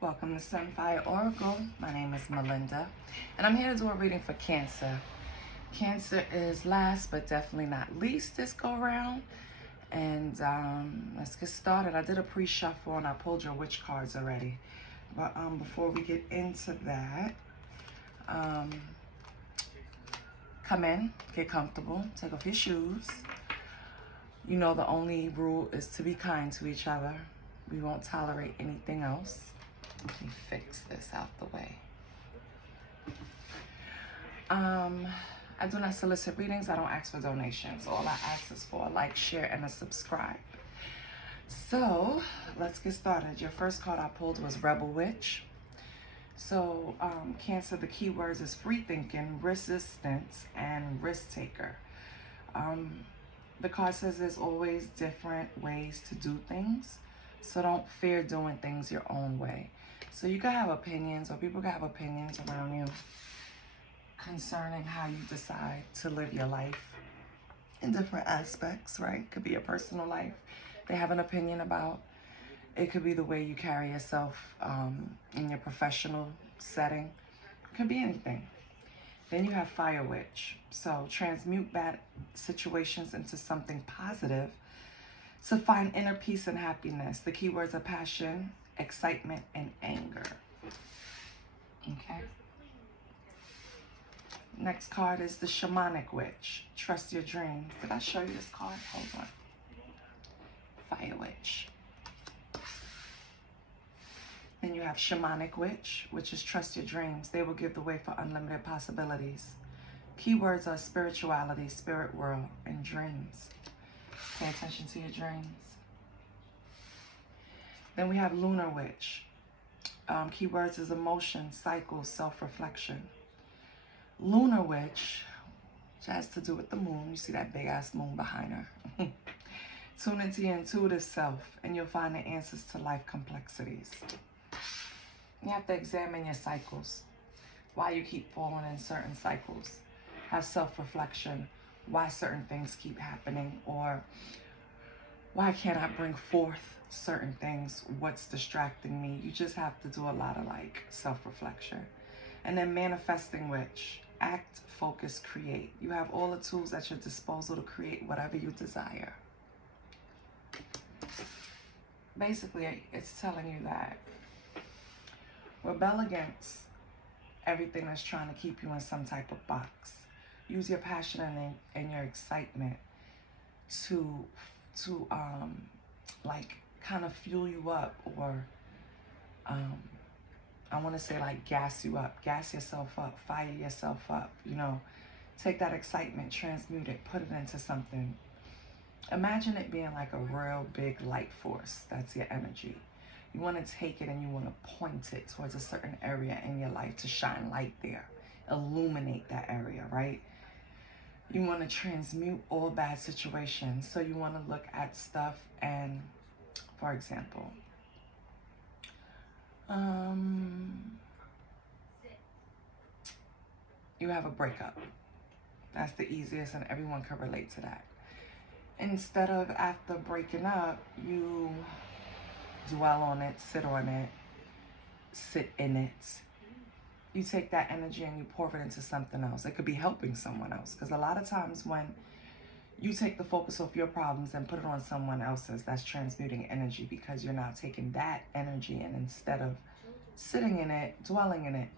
Welcome to Sunfire Oracle. My name is Melinda, and I'm here to do a reading for Cancer. Cancer is last but definitely not least this go around. And let's get started. I did a pre-shuffle and I pulled your witch cards already. But before we get into that, come in, get comfortable, take off your shoes. You know the only rule is to be kind to each other. We won't tolerate anything else. Let me fix this out the way. I do not solicit readings. I don't ask for donations. All I ask is for a like, share, and a subscribe. So let's get started. Your first card I pulled was Rebel Witch. So Cancer, the keywords is free thinking, resistance, and risk taker. The card says there's always different ways to do things. So don't fear doing things your own way. So you can have opinions, or people can have opinions around you concerning how you decide to live your life in different aspects, right? It could be your personal life they have an opinion about. It could be the way you carry yourself in your professional setting. It could be anything. Then you have Fire Witch. So transmute bad situations into something positive to find inner peace and happiness. The keywords are passion, excitement, and anger. Okay. Next card is the Shamanic Witch. Trust your dreams. Did I show you this card? Hold on. Fire Witch. Then you have Shamanic Witch, which is trust your dreams. They will give the way for unlimited possibilities. Keywords are spirituality, spirit world, and dreams. Pay attention to your dreams. Then we have Lunar Witch. Keywords is emotion, cycle, self-reflection. Lunar Witch, which has to do with the moon. You see that big ass moon behind her. Tune into your intuitive self and you'll find the answers to life complexities. You have to examine your cycles. Why you keep falling in certain cycles. Have self-reflection. Why certain things keep happening, or why can't I bring forth certain things? What's distracting me? You just have to do a lot of self-reflection. And then Manifesting Witch. Act, focus, create. You have all the tools at your disposal to create whatever you desire. Basically, it's telling you that rebel against everything that's trying to keep you in some type of box. Use your passion and your excitement to kind of fuel you up, or I want to say gas you up, gas yourself up, fire yourself up, you know. Take that excitement, transmute it, put it into something. Imagine it being like a real big light force. That's your energy. You want to take it and you want to point it towards a certain area in your life to shine light there. Illuminate that area, right? You want to transmute all bad situations. So you want to look at stuff and, for example, you have a breakup. That's the easiest, and everyone can relate to that. Instead of after breaking up, you dwell on it, sit on it, sit in it. You take that energy and you pour it into something else. It could be helping someone else. Because a lot of times when you take the focus off your problems and put it on someone else's, that's transmuting energy, because you're now taking that energy and instead of sitting in it, dwelling in it,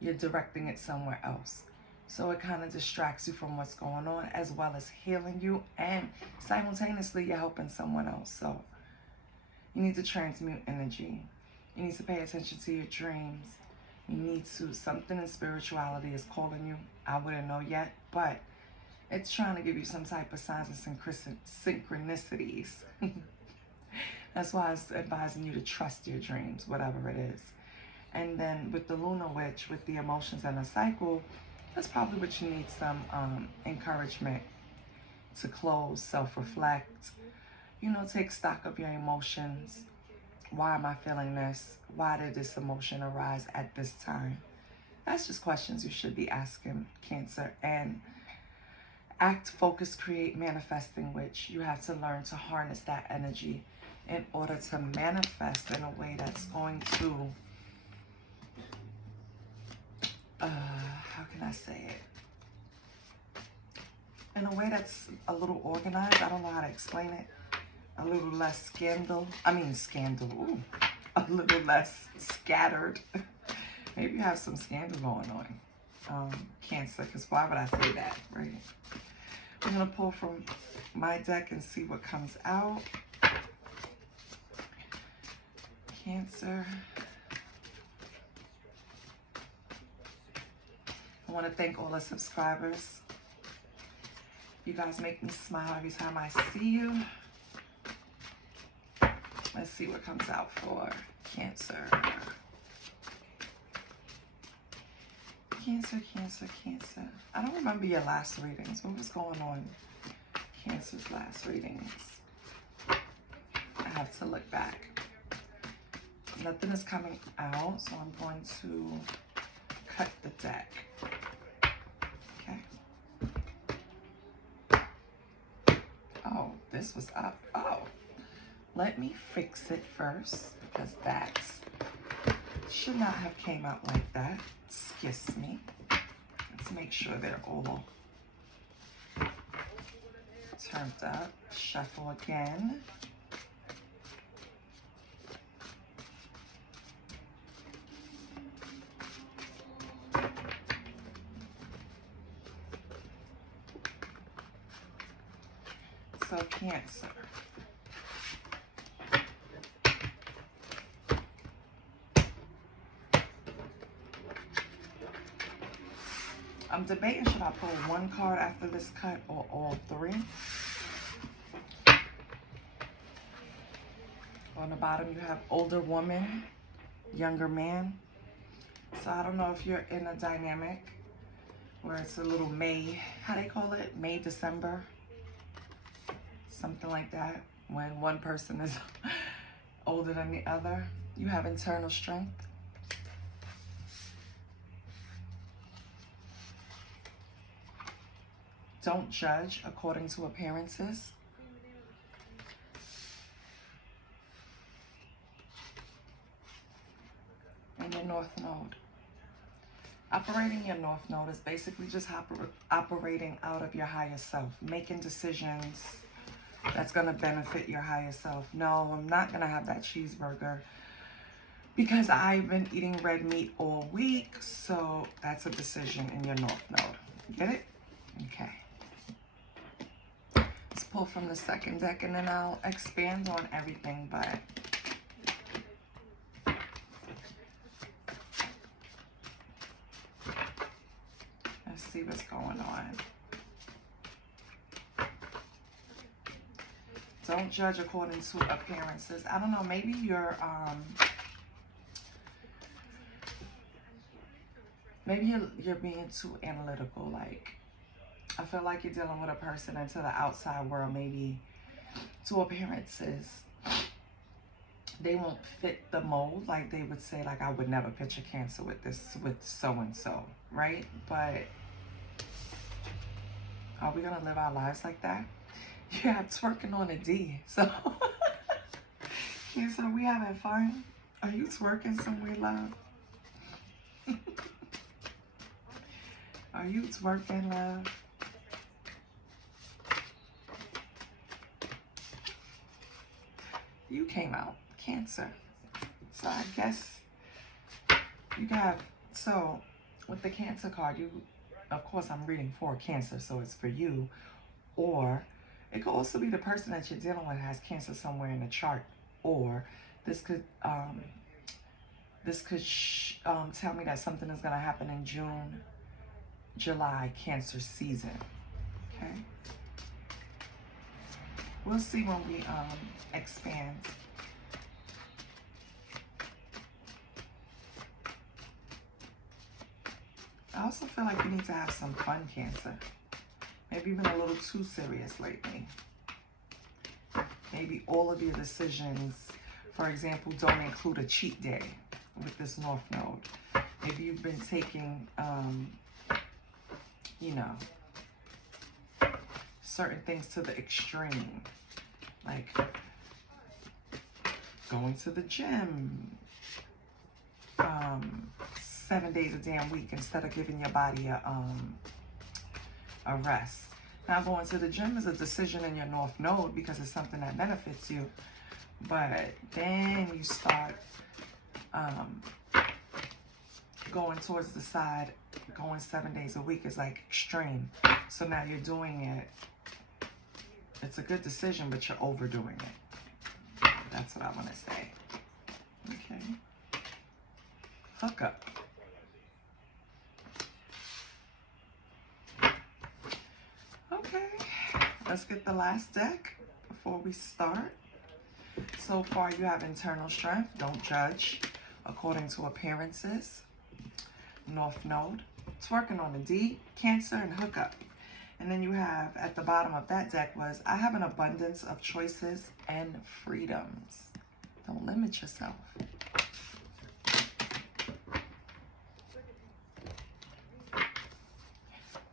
you're directing it somewhere else. So it kind of distracts you from what's going on, as well as healing you, and simultaneously you're helping someone else. So you need to transmute energy. You need to pay attention to your dreams. You need to, something in spirituality is calling you. I wouldn't know yet, but it's trying to give you some type of signs and synchronicities. That's why it's advising you to trust your dreams, whatever it is. And then with the Lunar Witch, with the emotions and the cycle, that's probably what you need, some encouragement to close, self-reflect, you know, take stock of your emotions. Why am I feeling this? Why did this emotion arise at this time? That's just questions you should be asking, Cancer. And act, focus, create, manifesting, which you have to learn to harness that energy in order to manifest in a way that's going to how can I say it? In a way that's a little organized. I don't know how to explain it. A little less scandal. Ooh, a little less scattered. Maybe you have some scandal going on, Cancer, because why would I say that, right? I'm going to pull from my deck and see what comes out. Cancer. I want to thank all the subscribers. You guys make me smile every time I see you. Let's see what comes out for Cancer. Cancer, Cancer, Cancer. I don't remember your last readings. What was going on? Cancer's last readings. I have to look back. Nothing is coming out, so I'm going to cut the deck. Okay. Oh, this was up. Oh, let me fix it first, because that should not have came out like that. Excuse me. Let's make sure they're all turned up. Shuffle again. So Cancer. I'm debating, should I pull one card after this cut or all three? On the bottom you have older woman, younger man. So I don't know if you're in a dynamic where it's a little May, how they call it? May, December. Something like that. When one person is older than the other. You have internal strength. Don't judge according to appearances. And your North Node. Operating your North Node is basically just operating out of your higher self. Making decisions that's going to benefit your higher self. No, I'm not going to have that cheeseburger because I've been eating red meat all week. So that's a decision in your North Node. Get it? Okay. Let's pull from the second deck and then I'll expand on everything, but let's see what's going on. Don't judge according to appearances. I don't know, maybe you're being too analytical. Like, I feel like you're dealing with a person into the outside world, maybe to appearances. They won't fit the mold. Like they would say, like, I would never picture Cancer with so-and-so, right? But are we gonna live our lives like that? Yeah, twerking on a D. So, Cancer, are we having fun? Are you twerking somewhere, love? Are you twerking, love? You came out, Cancer. So I guess you have, so with the Cancer card, you, of course I'm reading for Cancer, so it's for you. Or it could also be the person that you're dealing with has Cancer somewhere in the chart. Or this could tell me that something is going to happen in June, July, Cancer season. Okay. We'll see when we expand. I also feel like you need to have some fun, Cancer. Maybe even a little too serious lately. Maybe all of your decisions, for example, don't include a cheat day with this North Node. Maybe you've been taking, you know, certain things to the extreme, like going to the gym, 7 days a damn week instead of giving your body a rest. Now, going to the gym is a decision in your North Node because it's something that benefits you. But then you start going towards the side, going 7 days a week is like extreme. So now you're doing it. It's a good decision, but you're overdoing it. That's what I want to say. Okay. Hookup. Okay. Let's get the last deck before we start. So far, you have internal strength. Don't judge according to appearances. North Node. It's working on the D, Cancer, and hookup. And then you have, at the bottom of that deck was, I have an abundance of choices and freedoms. Don't limit yourself.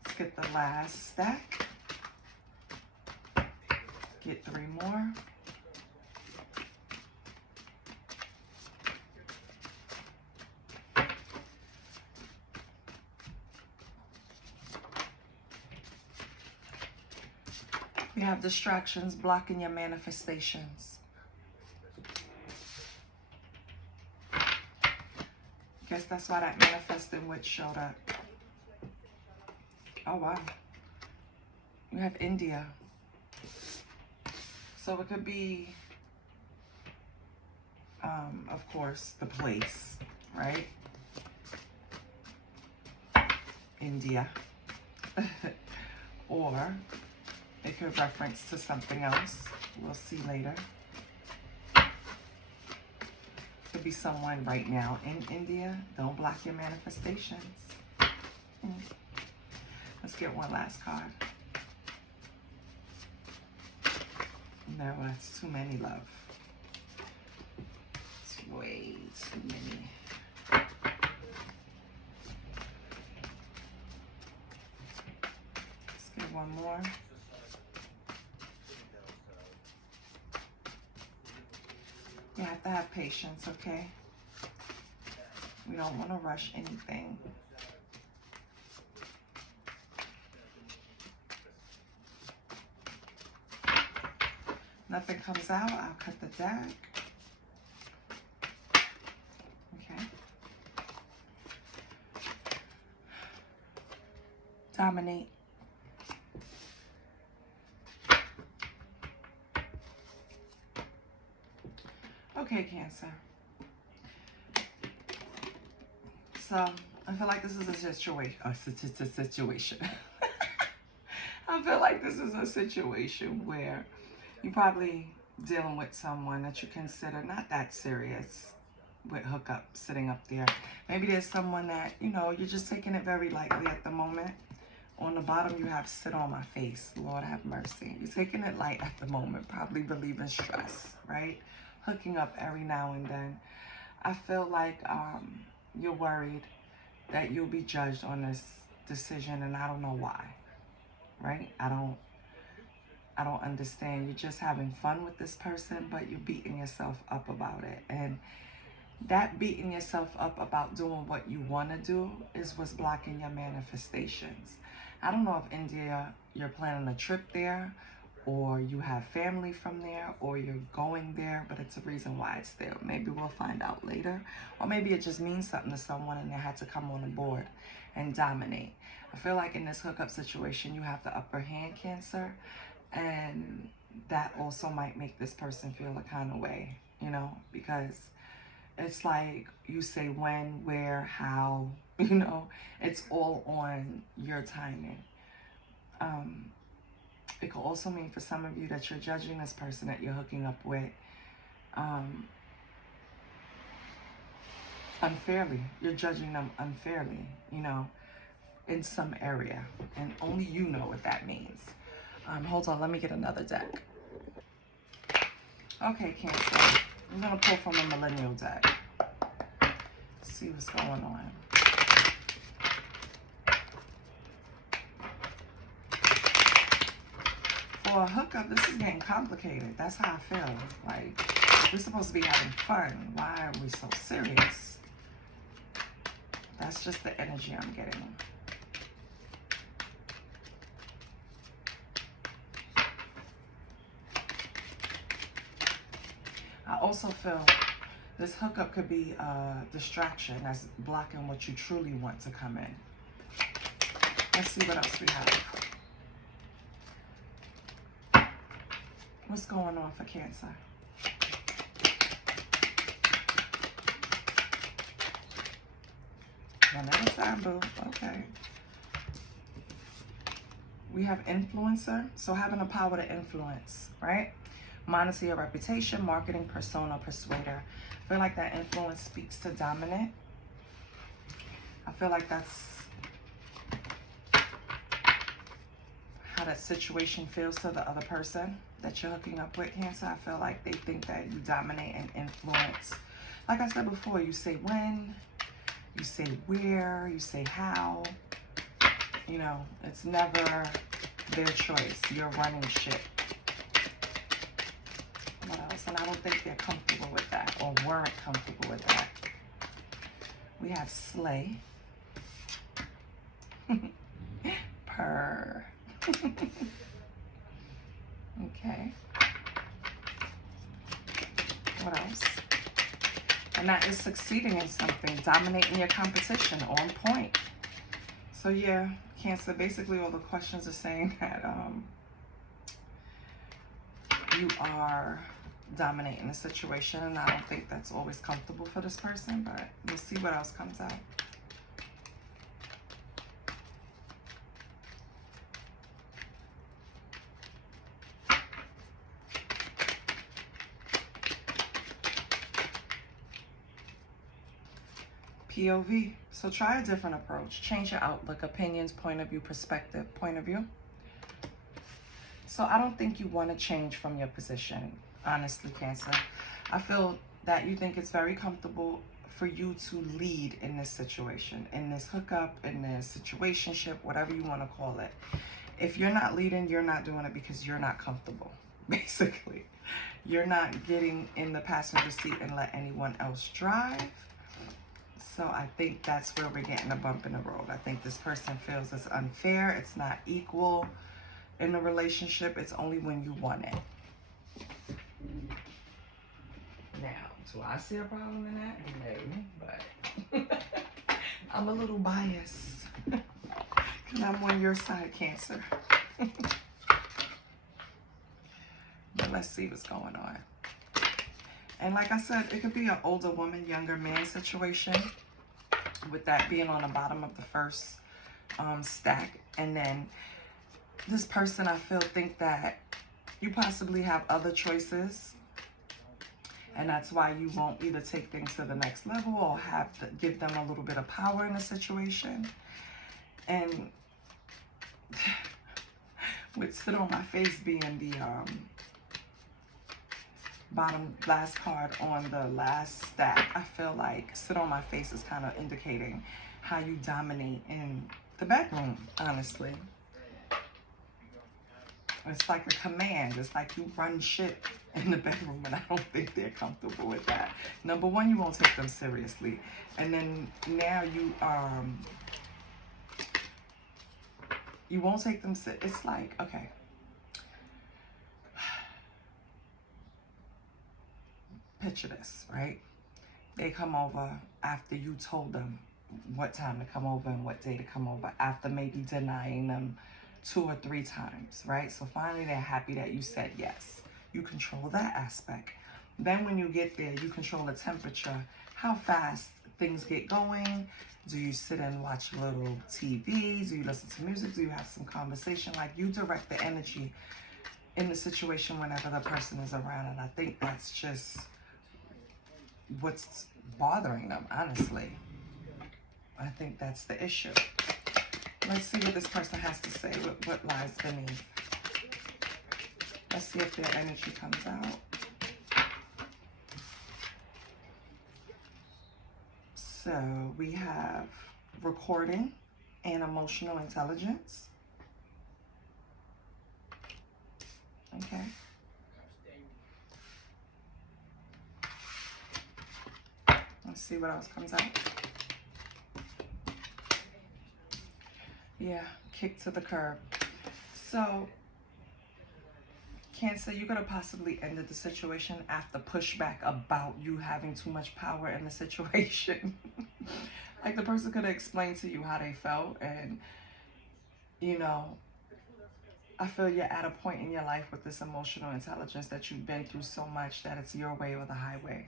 Let's get the last stack. Get 3 more. You have distractions blocking your manifestations. Guess that's why that manifesting witch showed up. Oh, wow. You have India. So it could be, of course, the place, right? India. Or it could reference to something else. We'll see later. Could be someone right now in India. Don't block your manifestations. Let's get one last card. No, that's too many, love. It's way too many. Let's get one more. You have to have patience, okay? We don't want to rush anything. Nothing comes out, I'll cut the deck. Okay. Dominate. Okay, Cancer. So, I feel like this is a situation. It's a situation. I feel like this is a situation where you're probably dealing with someone that you consider not that serious with hookup sitting up there. Maybe there's someone that, you know, you're just taking it very lightly at the moment. On the bottom, you have sit on my face. Lord have mercy. You're taking it light at the moment, probably relieving stress, right? Hooking up every now and then. I feel like you're worried that you'll be judged on this decision, and I don't know why, right? I don't understand. You're just having fun with this person, but you're beating yourself up about it. And that beating yourself up about doing what you want to do is what's blocking your manifestations. I don't know if India, you're planning a trip there, or you have family from there, or you're going there, but it's a reason why it's there. Maybe we'll find out later. Or maybe it just means something to someone and they had to come on the board and dominate. I feel like in this hookup situation, you have the upper hand, Cancer, and that also might make this person feel a kind of way, you know, because it's like you say when, where, how, you know, it's all on your timing. It could also mean for some of you that you're judging this person that you're hooking up with unfairly. You're judging them unfairly, you know, in some area. And only you know what that means. Hold on, let me get another deck. Okay, Cancer. I'm going to pull from the Millennial deck. See what's going on. For a hookup, this is getting complicated. That's how I feel. Like, we're supposed to be having fun. Why are we so serious? That's just the energy I'm getting. I also feel this hookup could be a distraction that's blocking what you truly want to come in. Let's see what else we have. What's going on for Cancer? Another side, boo. Okay. We have influencer. So having the power to influence, right? Monitor your reputation, marketing, persona, persuader. I feel like that influence speaks to dominant. I feel like that's how that situation feels to the other person that you're hooking up with, Cancer. I feel like they think that you dominate and influence. Like I said before, you say when, you say where, you say how. You know, it's never their choice. You're running shit. What else? And I don't think they're comfortable with that, or weren't comfortable with that. We have slay. Purr. Okay. What else? And that is succeeding in something, dominating your competition, on point. So yeah, Cancer, basically all the questions are saying that you are dominating the situation, and I don't think that's always comfortable for this person, but we'll see what else comes out. POV. So try a different approach. Change your outlook, opinions, point of view, perspective, point of view. So I don't think you want to change from your position, honestly, Cancer. I feel that you think it's very comfortable for you to lead in this situation, in this hookup, in this situationship, whatever you want to call it. If you're not leading, you're not doing it because you're not comfortable, basically. You're not getting in the passenger seat and let anyone else drive. So I think that's where we're getting a bump in the road. I think this person feels it's unfair. It's not equal in the relationship. It's only when you want it. Now, do I see a problem in that? No, but I'm a little biased. Because I'm on your side, Cancer. But let's see what's going on. And like I said, it could be an older woman, younger man situation, with that being on the bottom of the first stack. And then this person, I feel, think that you possibly have other choices, and that's why you won't either take things to the next level or have to give them a little bit of power in the situation. And with sit on my face being the bottom last card on the last stack, I feel like sit on my face is kind of indicating how you dominate in the bedroom, honestly. It's like a command. It's like you run shit in the bedroom, and I don't think they're comfortable with that. Number one, you won't take them seriously. And then now you won't take them It's like, okay. Picture this, right? They come over after you told them what time to come over and what day to come over, after maybe denying them 2 or 3 times, right? So finally they're happy that you said yes. You control that aspect. Then when you get there, you control the temperature, how fast things get going. Do you sit and watch a little TV? Do you listen to music? Do you have some conversation? Like, you direct the energy in the situation whenever the person is around. And I think that's just what's bothering them, honestly. I think that's the issue. Let's see what this person has to say, what lies beneath. Let's see if their energy comes out. So we have recording and emotional intelligence. Okay. Let's see what else comes out. Yeah, kicked to the curb. So, Cancer, you could have possibly ended the situation after pushback about you having too much power in the situation. Like the person could have explained to you how they felt, and you know, I feel you're at a point in your life with this emotional intelligence that you've been through so much that it's your way or the highway.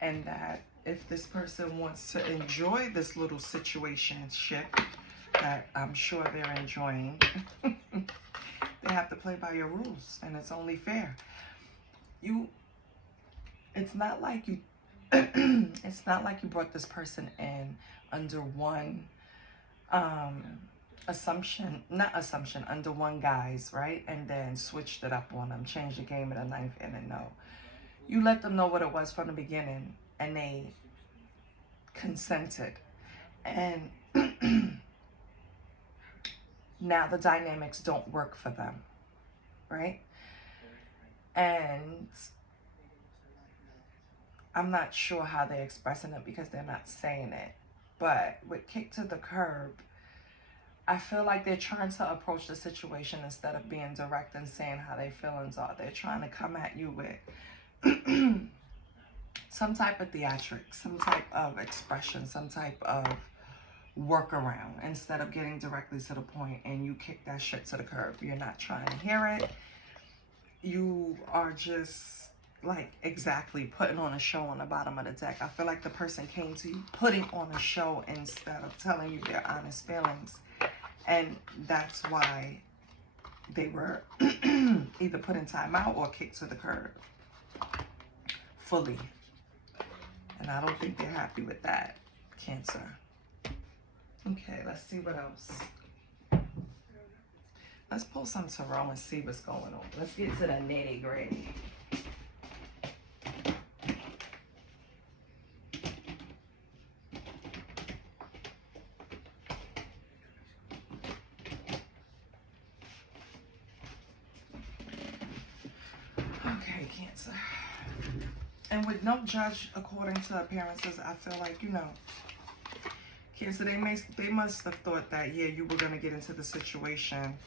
And that if this person wants to enjoy this little situationship that I'm sure they're enjoying, they have to play by your rules, and it's only fair. It's not like you it's not like you brought this person in under one under one guise, right? And then switched it up on them, changed the game at a ninth inning. No. You let them know what it was from the beginning, and they consented. And now the dynamics don't work for them, right? And I'm not sure how they're expressing it because they're not saying it. But with kick to the curb, I feel like they're trying to approach the situation instead of being direct and saying how their feelings are. They're trying to come at you with some type of theatrics, some type of expression, some type of workaround instead of getting directly to the point, and you kick that shit to the curb. You're not trying to hear it. You are just like exactly putting on a show on the bottom of the deck. I feel like the person came to you putting on a show instead of telling you their honest feelings. And that's why they were either put in timeout or kicked to the curb fully. And I don't think they're happy with that, Cancer. Okay, let's see what else. Let's pull some tarot and see what's going on. Let's get to the nitty gritty. Okay, Cancer. And with no judge according to appearances, I feel like, Cancer, they must have thought that, yeah, you were going to get into the situation,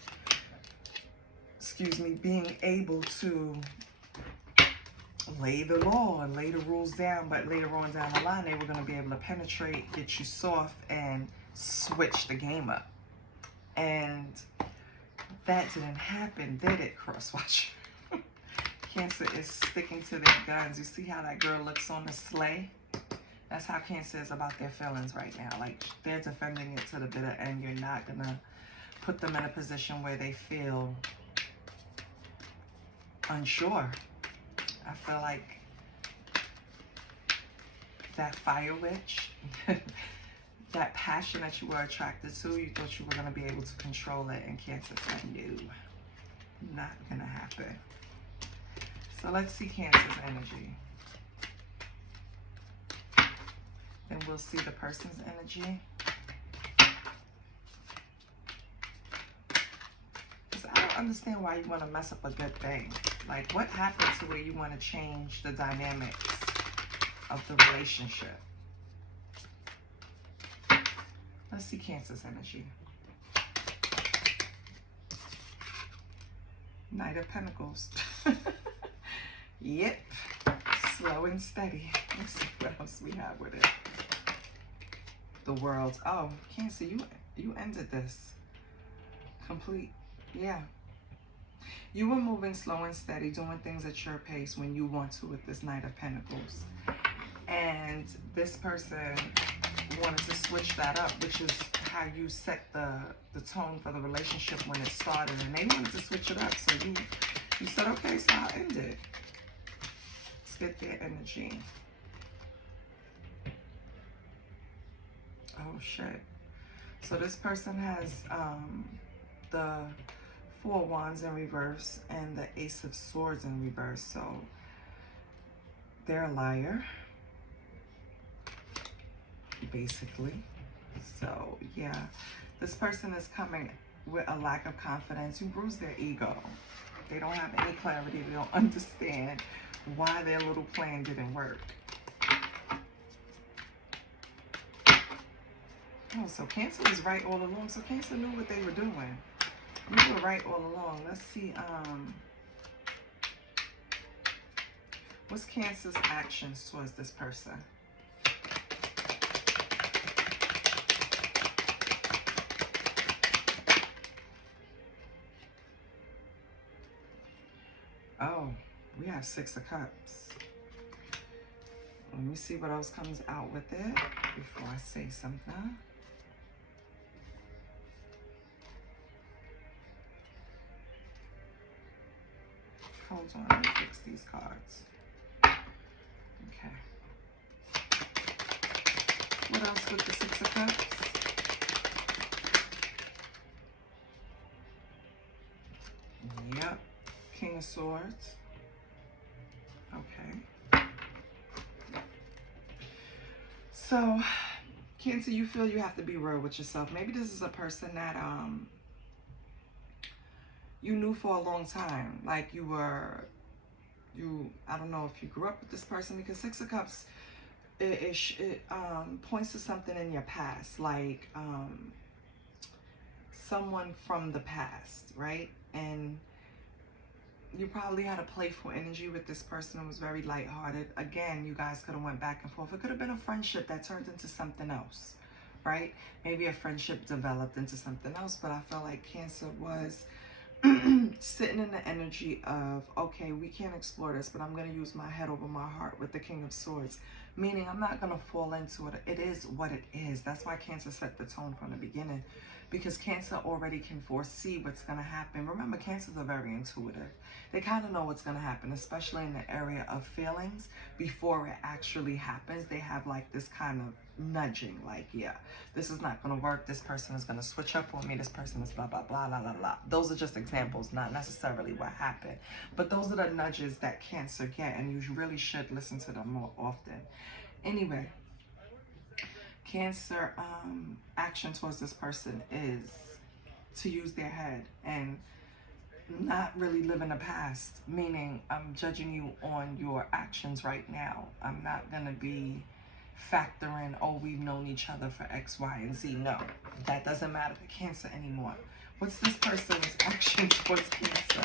being able to lay the law and lay the rules down, but later on down the line, they were going to be able to penetrate, get you soft, and switch the game up. And that didn't happen, did it, Crosswatch? Cancer is sticking to their guns. You see how that girl looks on the sleigh? That's how Cancer is about their feelings right now. Like, they're defending it to the bitter end. You're not going to put them in a position where they feel unsure. I feel like that fire witch, that passion that you were attracted to, you thought you were going to be able to control it, and Cancer said no, not going to happen. So let's see Cancer's energy. Then we'll see the person's energy. Because I don't understand why you want to mess up a good thing. Like, what happened to where you want to change the dynamics of the relationship? Let's see Cancer's energy. Knight of Pentacles. Yep. Slow and steady. Let's see what else we have with it. The World. Oh, Cancer, you ended this. Complete. Yeah. You were moving slow and steady, doing things at your pace when you want to with this Knight of Pentacles. And this person wanted to switch that up, which is how you set the tone for the relationship when it started. And they wanted to switch it up. So you said, okay, so I'll end it. Let's get their energy. Oh, shit. So this person has the Four of Wands in reverse and the Ace of Swords in reverse. So they're a liar, basically. So yeah, this person is coming with a lack of confidence. You bruised their ego. They don't have any clarity. They don't understand why their little plan didn't work. Oh, so Cancer was right all along. So Cancer knew what they were doing. You were right all along. Let's see. What's Cancer's actions towards this person? Oh, we have Six of Cups. Let me see what else comes out with it before I say something. Hold on, let me fix these cards. Okay. What else with the Six of Cups? Yep. King of Swords. Okay. So, Cancer, you feel you have to be real with yourself. Maybe this is a person that you knew for a long time. Like I don't know if you grew up with this person, because Six of Cups, it points to something in your past, like someone from the past, right? And you probably had a playful energy with this person. It was very lighthearted. Again, you guys could have went back and forth. It could have been a friendship that turned into something else, right? Maybe a friendship developed into something else, but I felt like Cancer was sitting in the energy of, okay, we can't explore this, but I'm going to use my head over my heart with the King of Swords. Meaning I'm not going to fall into it. It is what it is. That's why Cancer set the tone from the beginning. Because Cancer already can foresee what's going to happen. Remember, Cancers are very intuitive. They kind of know what's going to happen, especially in the area of feelings. Before it actually happens, they have like this kind of nudging, like, yeah, this is not going to work. This person is going to switch up on me. This person is blah, blah, blah, blah, blah, blah. Those are just examples, not necessarily what happened. But those are the nudges that Cancer get, and you really should listen to them more often. Anyway, Cancer action towards this person is to use their head and not really live in the past. Meaning, I'm judging you on your actions right now. I'm not going to be factoring, oh, we've known each other for X, Y, and Z. No, that doesn't matter to Cancer anymore. What's this person's action towards Cancer?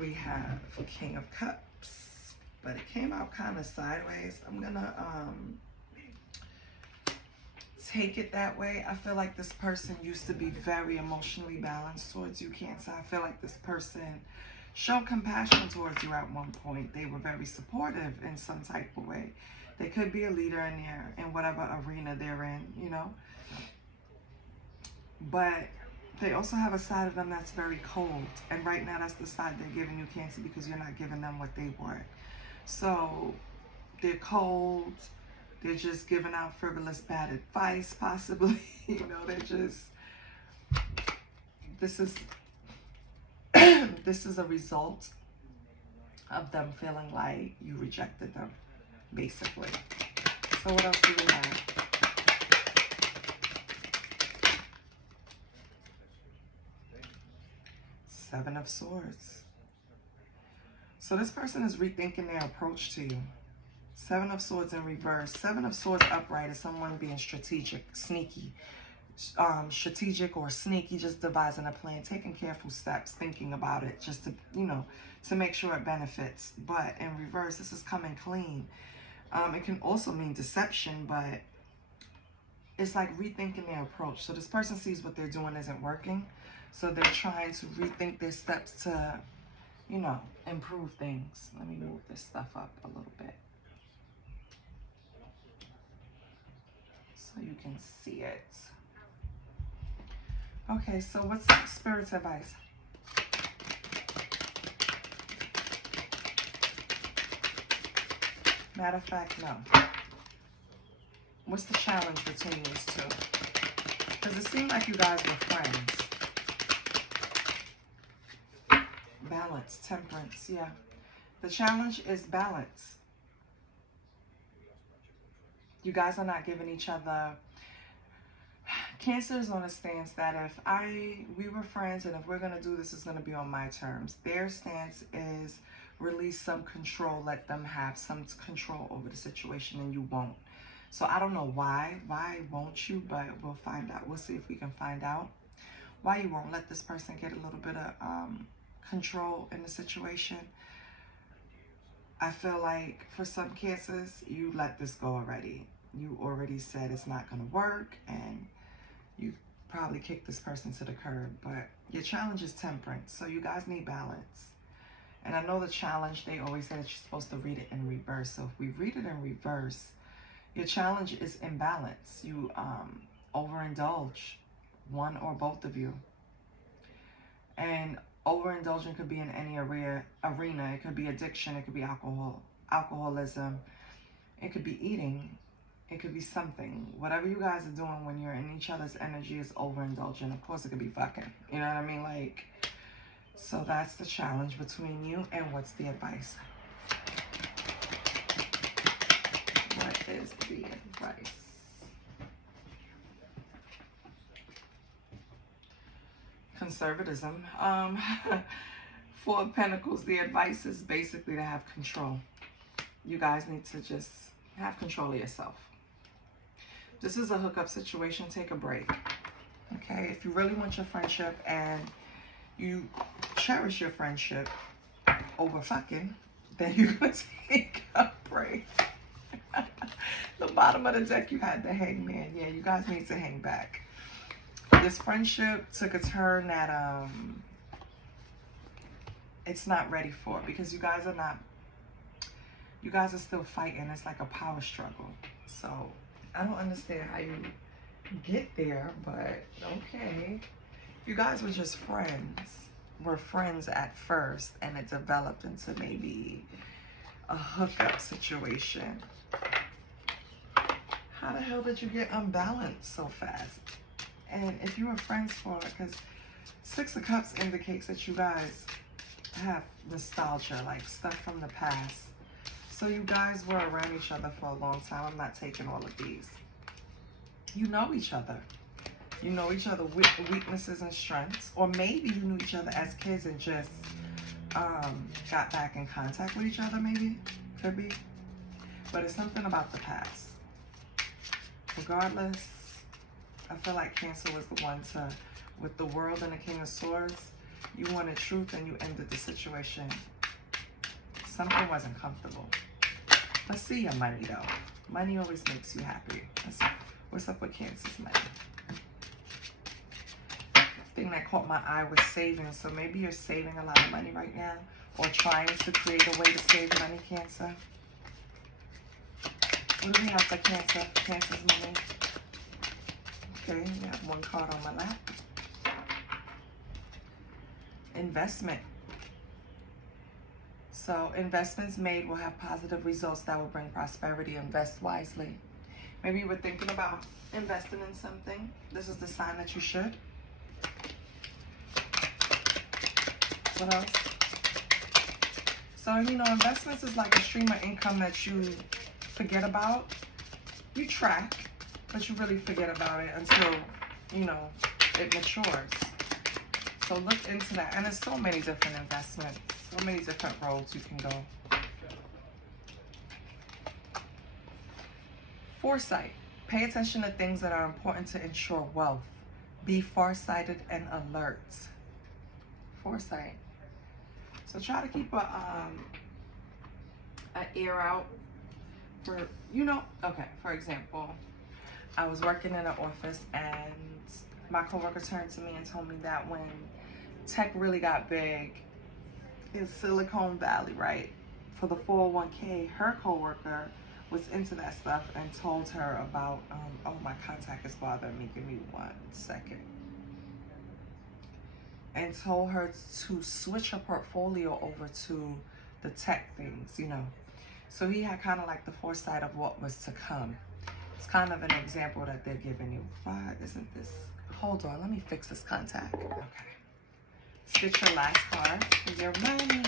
We have King of Cups, but it came out kind of sideways. I'm gonna take it that way. I feel like this person used to be very emotionally balanced towards you, Cancer. I feel like this person showed compassion towards you at one point. They were very supportive in some type of way. They could be a leader in whatever arena they're in, you know. But they also have a side of them that's very cold. And right now, that's the side they're giving you, Cancer, because you're not giving them what they want. So they're cold. They're just giving out frivolous bad advice, possibly. You know, they're just... This is a result of them feeling like you rejected them, basically. So what else do we have? Seven of Swords. So this person is rethinking their approach to you. Seven of Swords in reverse. Seven of Swords upright is someone being strategic, sneaky. Strategic or sneaky, just devising a plan, taking careful steps, thinking about it, just to, you know, to make sure it benefits. But in reverse, this is coming clean. It can also mean deception, but it's like rethinking their approach. So this person sees what they're doing isn't working. So they're trying to rethink their steps to, you know, improve things. Let me move this stuff up a little bit so you can see it. Okay, so what's Spirit's advice? Matter of fact, no. What's the challenge between these two? Because it seemed like you guys were friends. Balance, temperance, yeah. The challenge is balance. You guys are not giving each other... Cancer is on a stance that if we were friends and if we're going to do this, it's going to be on my terms. Their stance is release some control, let them have some control over the situation, and you won't. So I don't know why won't you, but we'll find out. We'll see if we can find out why you won't let this person get a little bit of control in the situation. I feel like for some Cancers, you let this go already. You already said it's not going to work, and you probably kicked this person to the curb. But your challenge is temperance, so you guys need balance. And I know the challenge, they always say that you're supposed to read it in reverse. So if we read it in reverse, your challenge is imbalance. You overindulge, one or both of you. And overindulging could be in any arena. It could be addiction. It could be alcoholism. It could be eating. It could be something. Whatever you guys are doing when you're in each other's energy is overindulging. Of course, it could be fucking. You know what I mean? Like, so that's the challenge between you. And what's the advice? What is the advice? Conservatism. Four of Pentacles, the advice is basically to have control. You guys need to just have control of yourself. This is a hookup situation. Take a break. Okay? If you really want your friendship and you cherish your friendship over fucking, then you're going to take a break. The bottom of the deck, you had the Hangman. Yeah, you guys need to hang back. This friendship took a turn that it's not ready for, because you guys are still fighting. It's like a power struggle. So I don't understand how you get there, but okay. You guys were just friends. We're friends at first, and it developed into maybe a hookup situation. How the hell did you get unbalanced so fast? And if you were friends for it, because Six of Cups indicates that you guys have nostalgia, like stuff from the past. So you guys were around each other for a long time. I'm not taking all of these. You know each other. You know each other's weaknesses and strengths. Or maybe you knew each other as kids and just got back in contact with each other, maybe. Could be. But it's something about the past. Regardless, I feel like Cancer was the one to, with the World and the King of Swords, you wanted truth and you ended the situation. Something wasn't comfortable. Let's see your money, though. Money always makes you happy. What's up with Cancer's money? Thing that caught my eye was saving. So maybe you're saving a lot of money right now, or trying to create a way to save money, Cancer. What do we have for Cancer? Cancer's money. Okay, we have one card on my lap. Investment. So investments made will have positive results that will bring prosperity. Invest wisely. Maybe you were thinking about investing in something. This is the sign that you should. What else? So, you know, investments is like a stream of income that you forget about. You track, but you really forget about it until, you know, it matures. So look into that. And there's so many different investments, so many different roads you can go. Foresight. Pay attention to things that are important to ensure wealth. Be farsighted and alert. Foresight. So try to keep an ear out for, you know, okay, for example, I was working in an office and my coworker turned to me and told me that when tech really got big in Silicon Valley, right, for the 401k, her coworker was into that stuff and told her about, oh, my contact is bothering me, give me 1 second. And told her to switch her portfolio over to the tech things, you know. So he had kind of like the foresight of what was to come. It's kind of an example that they're giving you. Why isn't this? Hold on, let me fix this contact. Okay. Spit your last card for your money.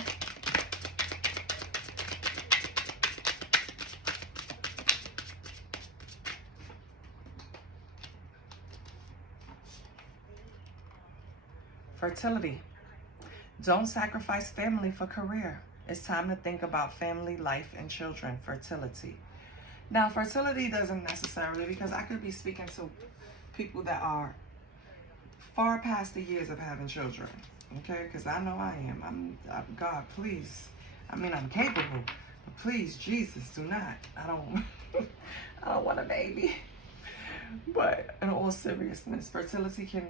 Fertility. Don't sacrifice family for career. It's time to think about family, life, and children. Fertility. Now, fertility doesn't necessarily, because I could be speaking to people that are far past the years of having children, okay? Because I know I am. God, please. I mean, I'm capable, but please, Jesus, do not. I don't want a baby. But in all seriousness, fertility can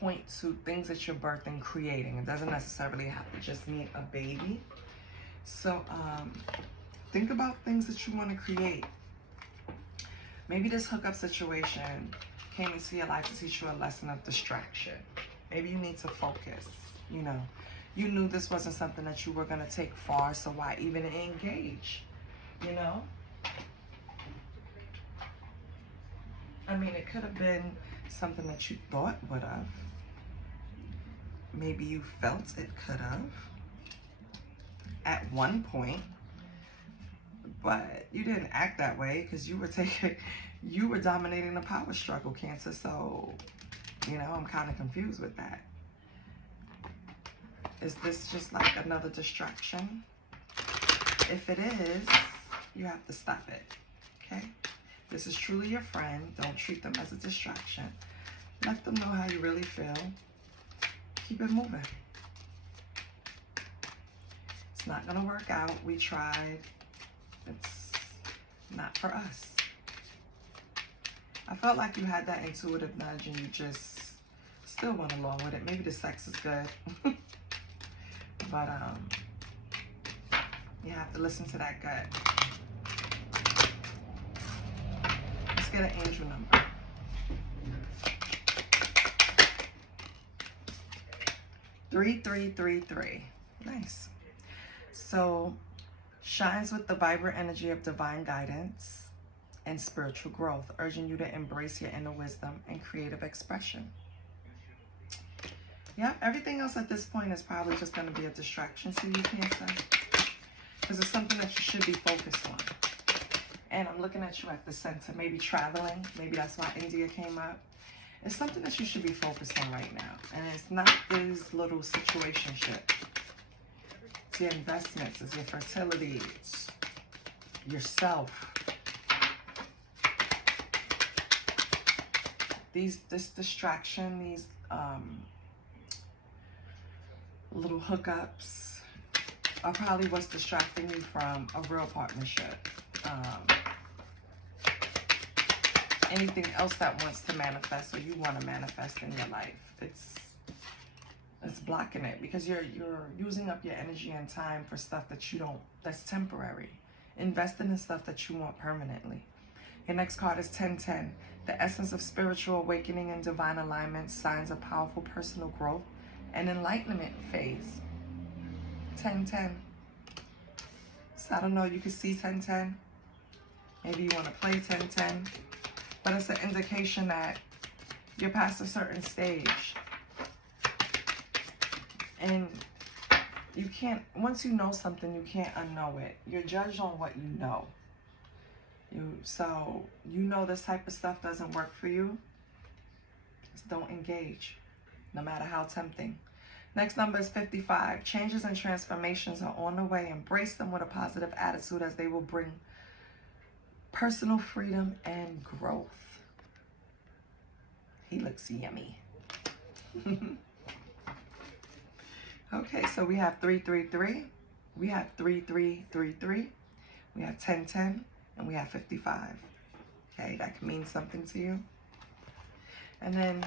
point to things that you're birthing, creating. It doesn't necessarily have to just mean a baby. So, think about things that you want to create. Maybe this hookup situation came into your life to teach you a lesson of distraction. Maybe you need to focus, you know. You knew this wasn't something that you were going to take far, so why even engage, you know? I mean, it could have been something that you thought would have. Maybe you felt it could have at one point, but you didn't act that way because you were dominating the power struggle, Cancer. So, you know, I'm kind of confused with that. Is this just like another distraction? If it is, you have to stop it, okay? This is truly your friend. Don't treat them as a distraction. Let them know how you really feel. Keep it moving. It's not going to work out. We tried. It's not for us. I felt like you had that intuitive nudge and you just still went along with it. Maybe the sex is good. But you have to listen to that gut. Let's get an angel number. 3333. Nice. So, shines with the vibrant energy of divine guidance and spiritual growth, urging you to embrace your inner wisdom and creative expression. Yeah, everything else at this point is probably just going to be a distraction to you, Cancer, because it's something that you should be focused on. And I'm looking at you at the center, maybe traveling. Maybe that's why India came up. It's something that you should be focused on right now. And it's not this little situationship. It's your investments, it's your fertility, it's yourself. This distraction, these little hookups are probably what's distracting you from a real partnership. Anything else that wants to manifest or you want to manifest in your life, it's blocking it because you're using up your energy and time for stuff that's temporary. Investing in stuff that you want permanently. Your next card is 1010. The essence of spiritual awakening and divine alignment, signs of powerful personal growth and enlightenment phase. 1010. So I don't know, you can see 1010. Maybe you want to play 1010. But it's an indication that you're past a certain stage. And you can't, once you know something, you can't unknow it. You're judged on what you know. So you know this type of stuff doesn't work for you. Just don't engage, no matter how tempting. Next number is 55. Changes and transformations are on the way. Embrace them with a positive attitude as they will bring personal freedom and growth. He looks yummy. Okay, so we have 333. We have 3333. We have 1010. And we have 55. Okay, that can mean something to you. And then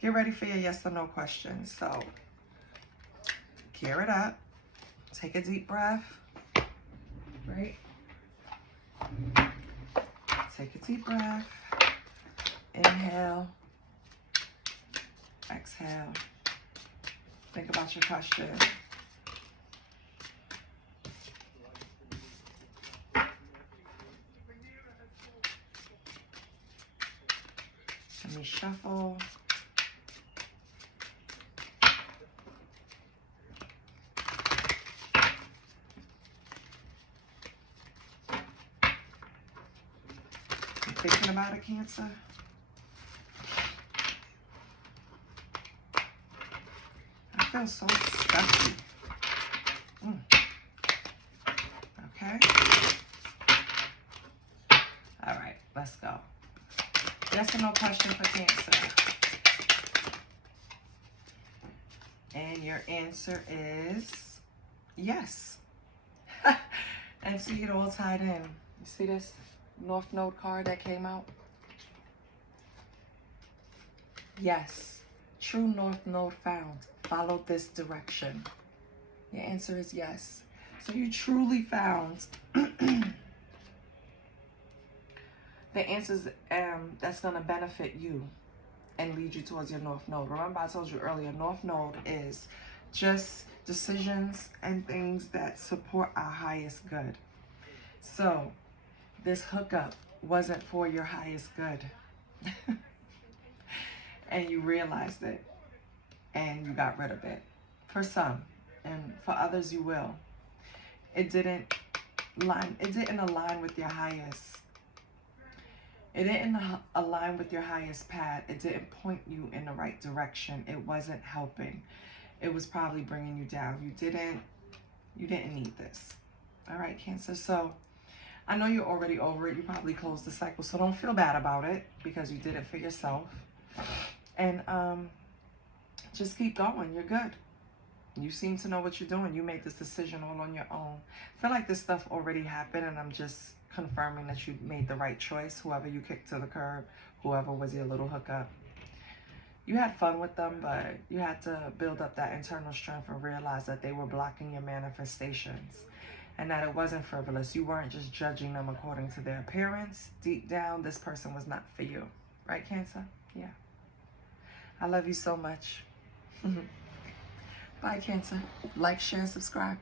get ready for your yes or no questions. So gear it up. Take a deep breath. Right? Take a deep breath. Inhale. Exhale. Think about your question. Let me shuffle. You thinking about it, Cancer? feel so stuffy. Okay. All right, let's go. Yes or no question for Cancer. And your answer is yes. And see it all tied in. You see this North Node card that came out? Yes. True North Node found. Follow this direction. Your answer is yes. So you truly found the answers that's going to benefit you and lead you towards your North Node. Remember I told you earlier, North Node is just decisions and things that support our highest good. So this hookup wasn't for your highest good. And you realized it and you got rid of it. For some, and for others you will. It didn't align with your highest. It didn't align with your highest path. It didn't point you in the right direction. It wasn't helping. It was probably bringing you down. You didn't need this. All right, Cancer. So I know you're already over it. You probably closed the cycle. So don't feel bad about it because you did it for yourself. And just keep going. You're good. You seem to know what you're doing. You made this decision all on your own. I feel like this stuff already happened and I'm just confirming that you made the right choice. Whoever you kicked to the curb, whoever was your little hookup. You had fun with them, but you had to build up that internal strength and realize that they were blocking your manifestations and that it wasn't frivolous. You weren't just judging them according to their appearance. Deep down, this person was not for you. Right, Cancer? Yeah. I love you so much. Bye, Cancer. Like, share, subscribe.